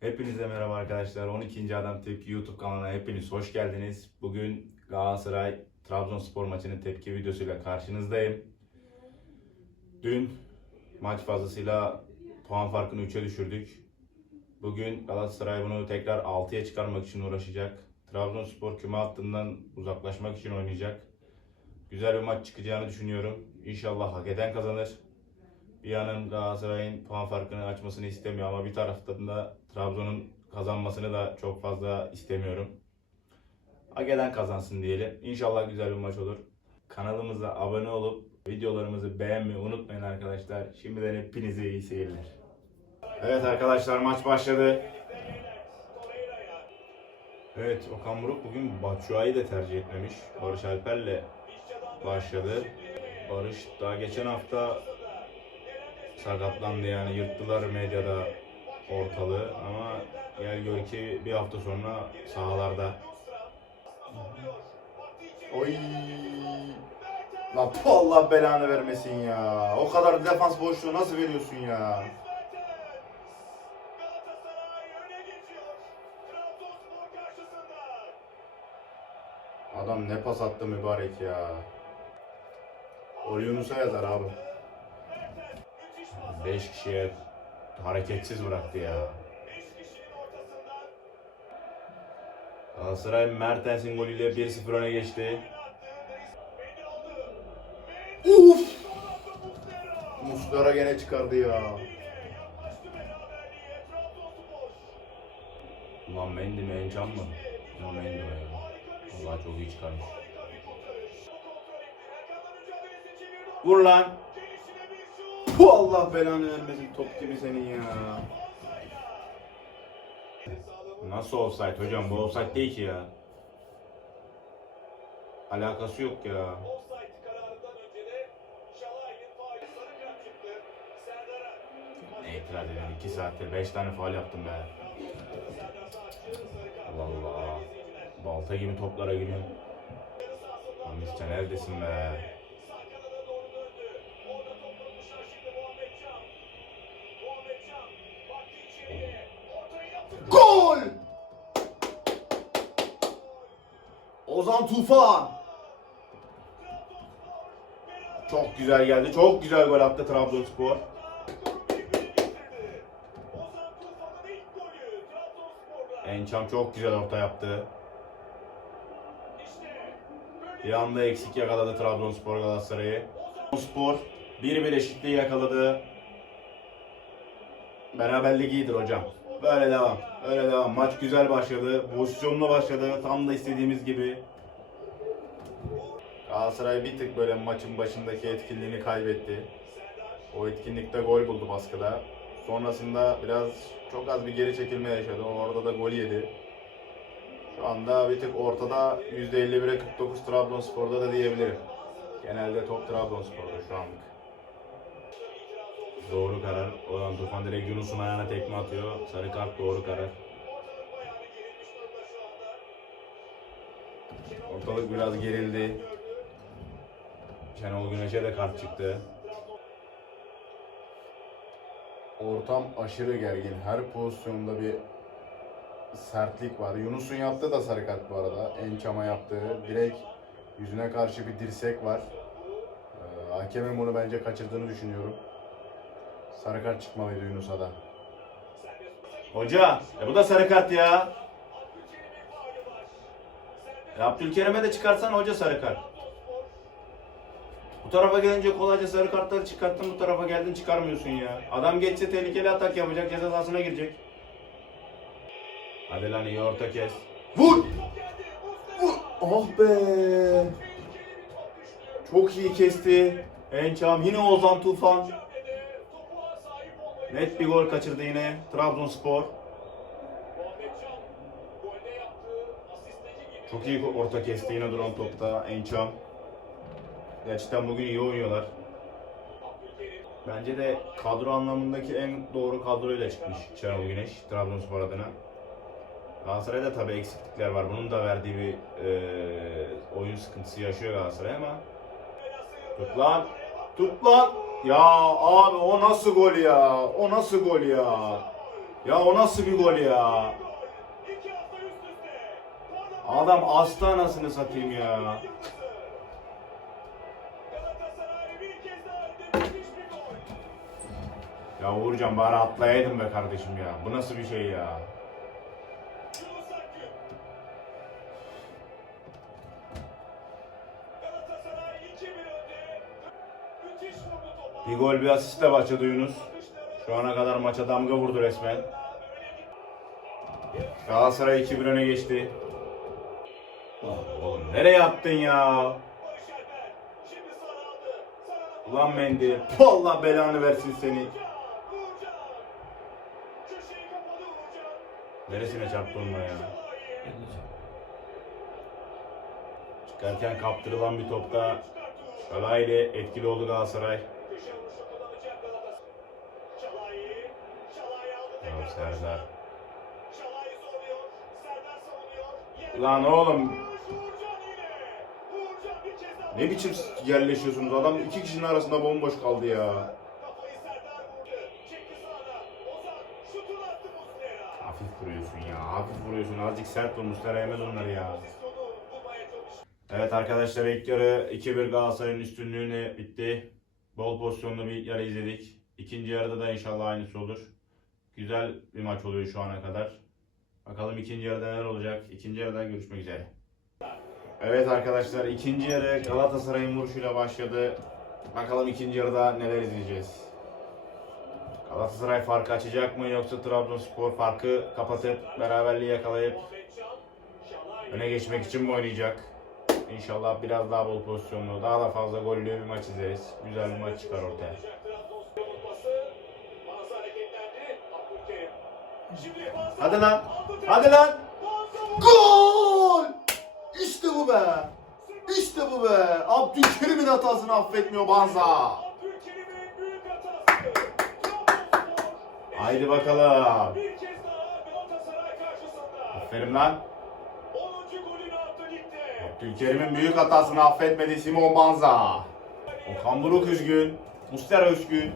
Hepinize merhaba arkadaşlar. 12. Adam Tepki YouTube kanalına hepiniz hoş geldiniz. Bugün Galatasaray Trabzonspor maçının tepki videosuyla karşınızdayım. Dün maç fazlasıyla puan farkını 3'e düşürdük. Bugün Galatasaray bunu tekrar 6'ya çıkarmak için uğraşacak. Trabzonspor küme hattından uzaklaşmak için oynayacak. Güzel bir maç çıkacağını düşünüyorum. İnşallah hak eden kazanır. Bir yanım Galatasaray'ın puan farkını açmasını istemiyor ama bir taraftan da Trabzon'un kazanmasını da çok fazla istemiyorum. Hak kazansın diyelim. İnşallah güzel bir maç olur. Kanalımıza abone olup videolarımızı beğenmeyi unutmayın arkadaşlar. Şimdiden hepinize iyi seyirler. Evet arkadaşlar maç başladı. Evet Okan Buruk bugün Batshuayi'yi de tercih etmemiş. Barış Alper'le başladı. Barış daha geçen hafta sakatlandı yani yırttılar medyada ortalığı ama gel gör ki bir hafta sonra sahalarda. Oy! Bu Allah belanı vermesin ya. O kadar defans boşluğu nasıl veriyorsun ya? Adam ne pas attı mübarek ya. O Yunus'a yazar abi. 5 kişiye hareketsiz bıraktı ya. Galatasaray Mertens'in golüyle 1-0 öne geçti. Uf! Muslera gene çıkardı ya. Ulan Mendy mi Encan mı? Ulan Mendy o ya. Allah çok iyi çıkarmış. Vur lan. Bu Allah belanı vermesin top gibi senin ya. Nasıl offside hocam? Bu offside değil ki ya. Alakası yok ya. Ne itiraz edelim? 2 saattir 5 tane faal yaptım be. Allah Allah. Balta gibi toplara giriyorsun. Lan sen neredesin be? Tufan. Çok güzel geldi. Çok güzel gol attı Trabzonspor. Ençam çok güzel orta yaptı. Bir anda eksik yakaladı Trabzonspor Galatasaray'ı. Trabzonspor 1-1 eşitliği yakaladı. Beraberlik iyidir hocam. Böyle devam. Öyle devam. Maç güzel başladı. Pozisyonlu başladı. Tam da istediğimiz gibi. Galatasaray bir tık böyle maçın başındaki etkinliğini kaybetti. O etkinlikte gol buldu baskıda. Sonrasında biraz çok az bir geri çekilme yaşadı. Orada da gol yedi. Şu anda bir tık ortada %51'e 49 Trabzonspor'da da diyebilirim. Genelde top Trabzonspor'da şu anlık. Doğru karar. Olan Tufan direkt Yunus'un ayağına tekme atıyor. Sarı kart doğru karar. Ortalık biraz gerildi. Şenol Güneş'e de kart çıktı. Ortam aşırı gergin. Her pozisyonda bir sertlik var. Yunus'un yaptığı da sarı kart bu arada. Ençama yaptığı. Direkt yüzüne karşı bir dirsek var. Ee, hakemin bunu bence kaçırdığını düşünüyorum. Sarı kart çıkmalıydı Yunus'a da. Hoca, e bu da sarı kart ya. E Abdülkerim'e de çıkarsan hoca sarı kart. Bu tarafa gelince kolayca sarı kartları çıkarttın, bu tarafa geldin çıkarmıyorsun ya. Adam geçse tehlikeli atak yapacak, ceza sahasına girecek. Hadi lan iyi orta kes. Vur! Vur! Ah be! Çok iyi kesti. Ençam yine Ozan Tufan. Net bir gol kaçırdı yine Trabzonspor. Çok iyi orta kesti yine duran topta Ençam. Gerçekten bugün iyi oynuyorlar. Bence de kadro anlamındaki en doğru kadroyla çıkmış Şenol Güneş Trabzonspor adına. Galatasaray'da tabii eksiklikler var. Bunun da verdiği bir e, oyun sıkıntısı yaşıyor Galatasaray ama Tut lan! Tut lan! Ya abi o nasıl gol ya? O nasıl gol ya? Ya o nasıl bir gol ya? Adam astı anasını satayım ya. Ya Uğurcan bari atlayaydın be kardeşim ya. Bu nasıl bir şey ya? Yunus Akgün. Galatasaray 2-1 önde. Müthiş vurdu topa. Bir gol bir asistle başladı Yunus. Şu ana kadar maça damga vurdu resmen. Galatasaray 2-1 öne geçti. Oğlum nereye attın ya? Ulan Mendy. Allah belanı versin seni. Uğurcan. Uğurcan. Köşeyi kapadı Uğurcan. Neresine çarptı onunla ya? Çıkarken kaptırılan bir topta Şalay ile etkili oldu Galatasaray. Ya. Serdar. Lan oğlum ne biçim yerleşiyorsunuz? Adam iki kişinin arasında bomboş kaldı ya. Hafif vuruyorsun. Azıcık sert vurmuşlar yemez onları ya. Evet arkadaşlar ilk yarı 2-1 Galatasaray'ın üstünlüğüne bitti. Bol pozisyonlu bir yarı izledik. İkinci yarıda da inşallah aynısı olur. Güzel bir maç oluyor şu ana kadar. Bakalım ikinci yarıda neler olacak. İkinci yarıda görüşmek üzere. Evet arkadaşlar ikinci yarı Galatasaray'ın vuruşuyla başladı. Bakalım ikinci yarıda neler izleyeceğiz. Galatasaray farkı açacak mı yoksa Trabzonspor farkı kapatıp beraberliği yakalayıp öne geçmek için mi oynayacak? İnşallah biraz daha bol pozisyonlu, daha da fazla gollü bir maç izleriz. Güzel bir maç çıkar ortaya. Hadi lan! Hadi lan! Gol! İşte bu be! İşte bu be! Abdülkerim'in hatasını affetmiyor Banza. Haydi bakalım. Bir kez daha Galatasaray karşısında. Aferin lan. 10. golünü attı ligde. Abdülkerim'in büyük hatasını affetmedi Simon Banza. Okan Buruk üzgün. Mustera üzgün.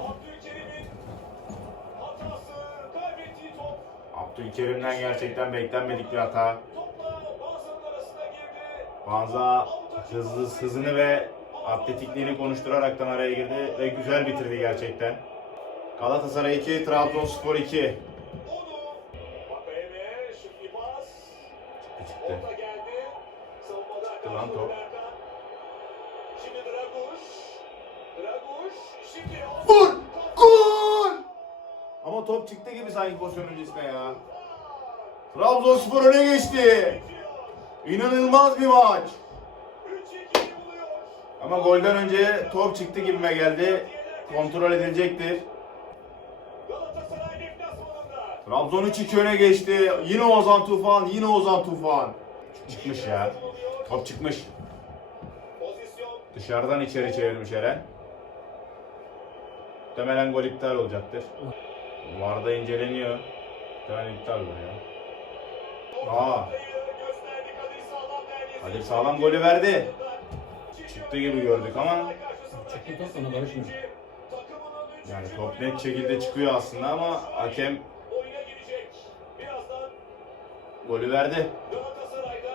Abdülkerim'in hatası. Kaybettiği top. Abdülkerim'den gerçekten beklenmedik bir hata. Topla Banza'nın arasına girdi. Banza hızlı hızını ve atletikliğini konuşturaraktan araya girdi ve güzel bitirdi gerçekten. Galatasaray 2, Trabzonspor 2. Onu Bakayeme şık bir pas. Çıktı. Orta geldi. Savunmada Çıktı lan top. Vur! Gol! Ama top çıktı gibi sanki pozisyon öncesine ya. Trabzonspor öne geçti. İnanılmaz bir maç. 3-2'yi buluyor. Ama golden önce top çıktı gibime geldi. Kontrol edilecektir. Trabzon 3-2 öne geçti. Yine Ozan Tufan, yine Ozan Tufan. Çıkmış ya. Top çıkmış. Dışarıdan içeri çevirmiş Eren. Muhtemelen gol iptal olacaktır. Varda inceleniyor. Muhtemelen iptal olur ya. Aa. Kadir Sağlam golü verdi. Çıktı gibi gördük ama Çıktı top ona barışmıyor. yani top net şekilde çıkıyor aslında ama hakem golü verdi. Galatasaray'da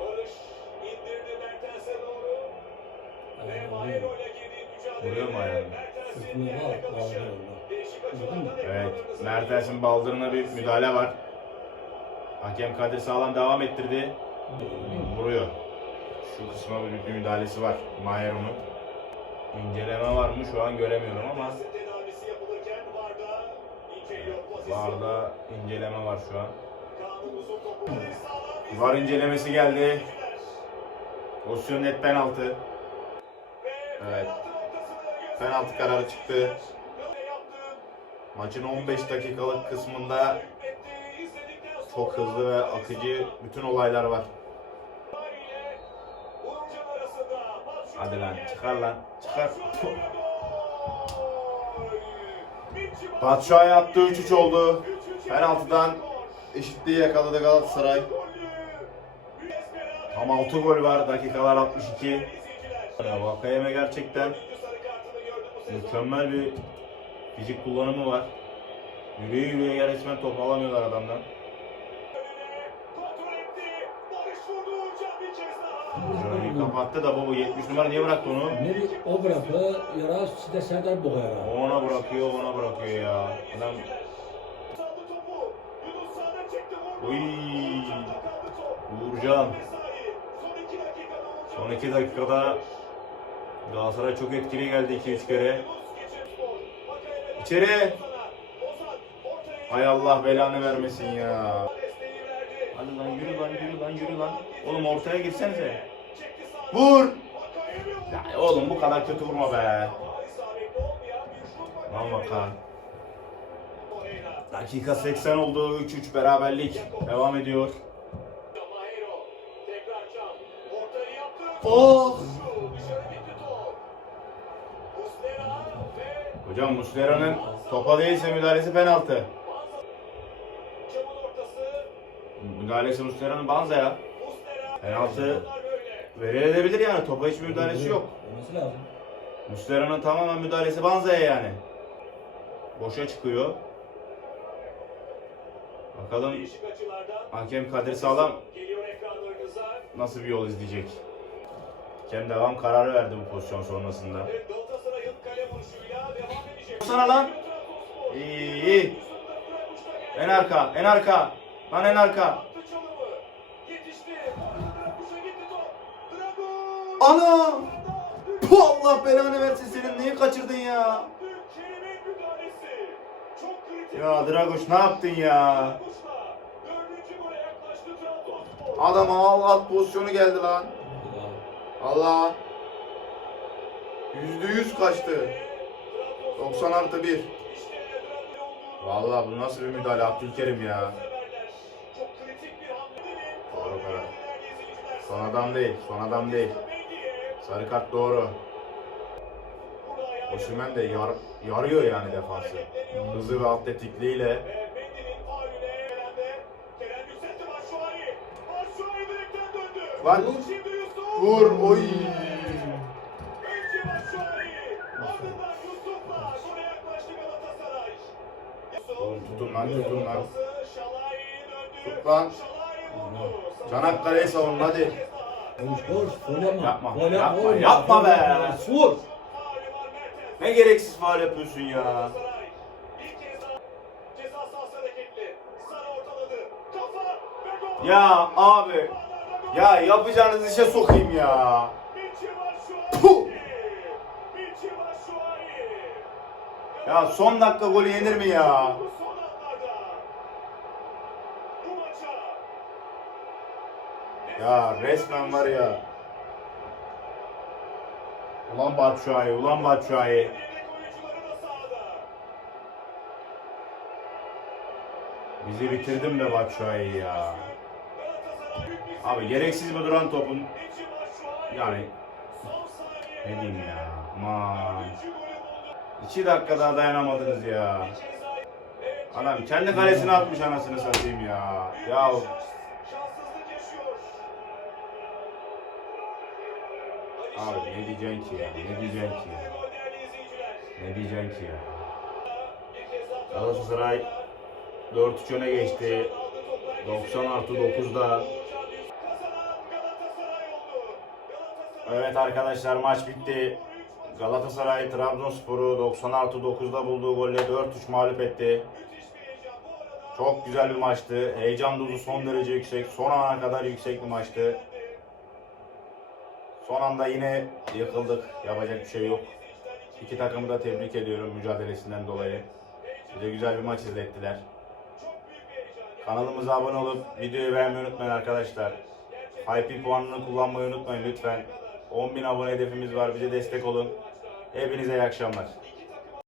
Barış indirdi Mertens'e doğru. Ve Mahero ile girdiği Vuruyor mu ayağını? Mertens'in Sırtını yerine bağ- kalışı. bağlıyor orada. Değişik Gördün açılardan mü? Evet, ekranlarınızda Mertens'in baldırına bir müdahale var. Hakem Kadir Sağlam devam ettirdi. Vuruyor. Şu kısma bir, bir müdahalesi var Mayeron'un. İnceleme var mı şu an göremiyorum ama Mertens'in tedavisi yapılırken VAR'da inceliyor pozisyon. VAR'da inceleme var şu an. VAR incelemesi geldi. Pozisyon net penaltı. Ve Evet. penaltı kararı çıktı. Maçın 15 dakikalık kısmında çok hızlı ve akıcı bütün olaylar var. Hadi lan çıkar lan çıkar. Batshuayi attı 3-3 oldu. 3-3 Penaltıdan. Eşitliği yakaladı Galatasaray. Gollü. Üyes beraber. Tam 6 gol var dakikalar 62. İzleyiciler. Ya Vakayeme gerçekten mükemmel bir fizik kullanımı var. Yürüye yürüye ya resmen top alamıyorlar adamdan. Şöyle kapattı da baba 70 numara niye bıraktı onu? Ne o bırakı yara size Serdar Boğay'a. O ona bırakıyor, ona bırakıyor ya. Adam Oy. Uğurcan. Son iki dakikada Galatasaray çok etkili geldi 2-3 kere. İçeri. Hay Allah belanı vermesin ya. Hadi lan yürü lan yürü lan yürü lan. Oğlum ortaya gitsenize. Vur. Ya oğlum bu kadar kötü vurma be. Lan Bakaya'ya. Dakika 80 oldu. 3-3 beraberlik. Devam ediyor. Mahero. Tekrar Can. Ortayı yaptı. Oh. Hocam Muslera'nın topa değilse müdahalesi penaltı. Müdahalesi Muslera'nın banza ya. Penaltı. Verilebilir yani. Topa hiç müdahalesi yok. Muslera'nın tamamen müdahalesi banzaya yani. Boşa çıkıyor. Bakalım hakem Kadir Sağlam nasıl bir yol izleyecek. Hakem devam kararı verdi bu pozisyon sonrasında. Sana lan. İyi iyi. En arka, en arka. Lan en arka. Ana! Bu Allah belanı versin senin neyi kaçırdın ya? Ya Dragoş ne yaptın ya? Adam al at pozisyonu geldi lan. Allah. Yüzde yüz kaçtı. 90 artı 1. İşte Dragoş oldu. Vallahi bu nasıl bir müdahale Abdülkerim ya. Doğru karar. Son adam değil, son adam değil. Sarı kart doğru. Osimhen de yar, yarıyor yani defansı. Hızı ve atletikliğiyle. Yusuf. Vur oy. Tutun lan tutun lan. Tut lan. Çanakkale'yi savun hadi. Gol yapma. Yapma, yapma, be. Vur. Ne gereksiz faal yapıyorsun ya. Ya abi. Ya yapacağınız işe sokayım ya. Puh. Ya son dakika golü yenir mi ya? Ya resmen var ya. Ulan Batshuayi, ulan Batshuayi. Bizi bitirdin be Batshuayi ya. Abi gereksiz mi duran topun? Yani ne diyeyim ya. Aman. Üçüncü golü buldu. İki dakika daha dayanamadınız ya. Adam kendi kalesine atmış anasını satayım ya. Ya Abi ne diyeceksin ki ya? Ne diyeceksin ki ya? Ne diyeceksin ki ya? Galatasaray 4-3 öne geçti. aldı toplar. 90 artı 9'da. Kazanan Galatasaray oldu. Galatasaray Evet arkadaşlar maç bitti. Galatasaray Trabzonspor'u 90 artı 9'da bulduğu golle 4-3 mağlup etti. Çok güzel bir maçtı. Heyecan dozu son derece yüksek. Son ana kadar yüksek bir maçtı. Son anda yine yıkıldık. Yapacak bir şey yok. İki takımı da tebrik ediyorum mücadelesinden dolayı. Bize güzel bir maç izlettiler. Kanalımıza abone olup videoyu beğenmeyi unutmayın arkadaşlar. IP puanını kullanmayı unutmayın lütfen. 10.000 abone hedefimiz var. Bize destek olun. Hepinize iyi akşamlar.